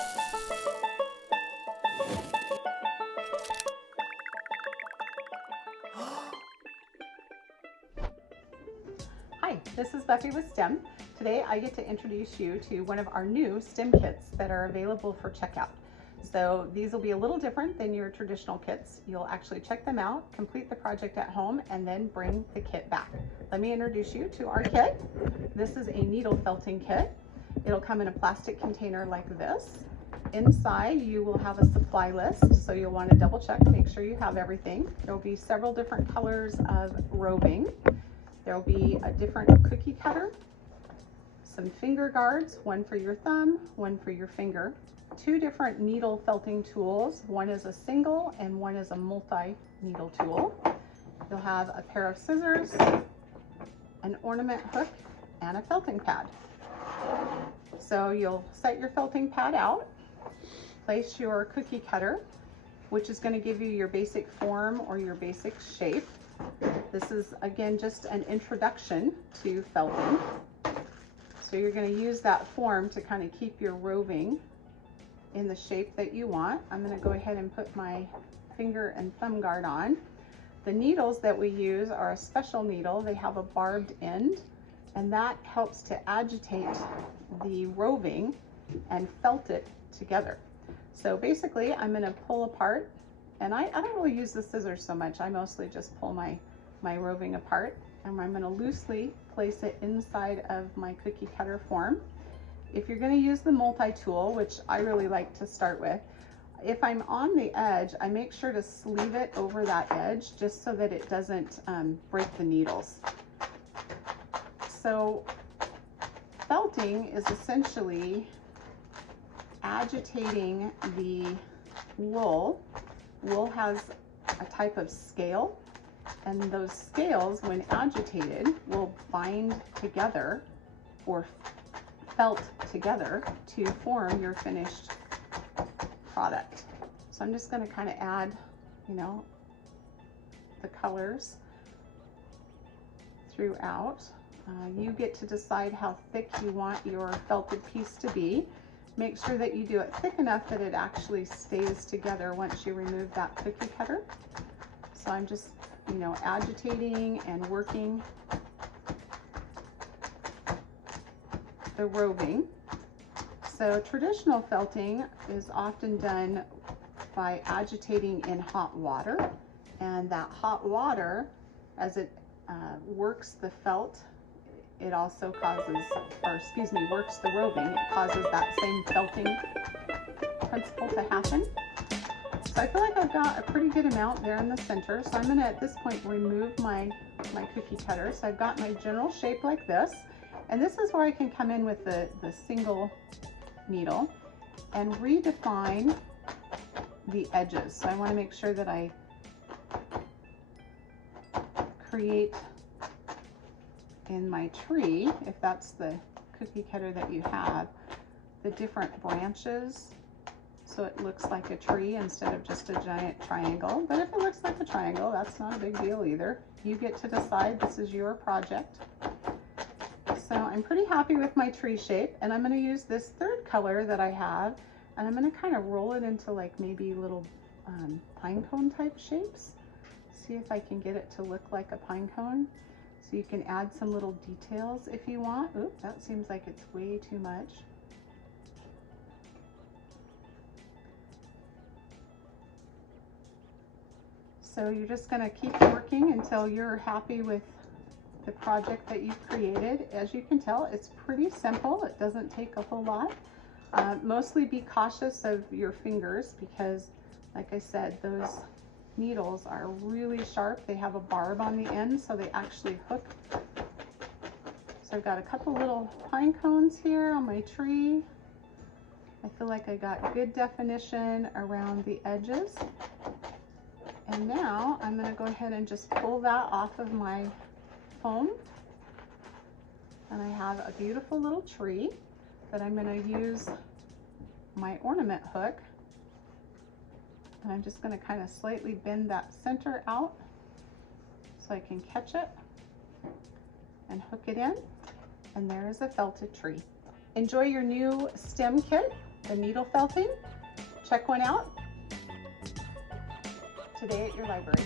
Hi, this is Buffy with STEM. Today I get to introduce you to one of our new STEM kits that are available for checkout. So these will be a little different than your traditional kits. You'll actually check them out, complete the project at home, and then bring the kit back. Let me introduce you to our kit. This is a needle felting kit. It'll come in a plastic container like this. Inside you will have a supply list, so you'll want to double check, make sure you have everything. There will be several different colors of roving. There will be a different cookie cutter, some finger guards, one for your thumb, one for your finger, two different needle felting tools. One is a single and one is a multi-needle tool. You'll have a pair of scissors, an ornament hook, and a felting pad. So you'll set your felting pad out, place your cookie cutter, which is going to give you your basic form or your basic shape. This is, again, just an introduction to felting. So you're going to use that form to kind of keep your roving in the shape that you want. I'm going to go ahead and put my finger and thumb guard on. The needles that we use are a special needle. They have a barbed end, and that helps to agitate the roving and felt it together. So basically, I'm going to pull apart. And I don't really use the scissors so much. I mostly just pull my roving apart, and I'm going to loosely place it inside of my cookie cutter form. If you're going to use the multi-tool, which I really like to start with, if I'm on the edge, I make sure to sleeve it over that edge just so that it doesn't break the needles. So felting is essentially agitating the wool. Wool has a type of scale, and those scales, when agitated, will bind together or felt together to form your finished product. So I'm just going to kind of add, the colors throughout. You get to decide how thick you want your felted piece to be. Make sure that you do it thick enough that it actually stays together once you remove that cookie cutter. So I'm just, agitating and working the roving. So traditional felting is often done by agitating in hot water, and that hot water, as it works the felt, it also works the roving. It causes that same felting principle to happen. So I feel like I've got a pretty good amount there in the center. So I'm going to, at this point, remove my cookie cutter. So I've got my general shape like this. And this is where I can come in with the single needle and redefine the edges. So I want to make sure that I create in my tree, if that's the cookie cutter that you have, the different branches so it looks like a tree instead of just a giant triangle. But if it looks like a triangle, that's not a big deal either. You get to decide. This is your project. So I'm pretty happy with my tree shape, and I'm going to use this third color that I have, and I'm going to kind of roll it into like maybe little pine cone type shapes. See if I can get it to look like a pine cone. So you can add some little details if you want. Oop, that seems like it's way too much. So you're just going to keep working until you're happy with the project that you've created. As you can tell, it's pretty simple. It doesn't take a whole lot. Mostly be cautious of your fingers because, like I said, those needles are really sharp. They have a barb on the end, so they actually hook. So I've got a couple little pine cones here on my tree. I feel like I got good definition around the edges. And now I'm going to go ahead and just pull that off of my foam. And I have a beautiful little tree that I'm going to use my ornament hook. And I'm just going to kind of slightly bend that center out so I can catch it and hook it in. And there is a felted tree. Enjoy your new STEM kit, the needle felting. Check one out today at your library.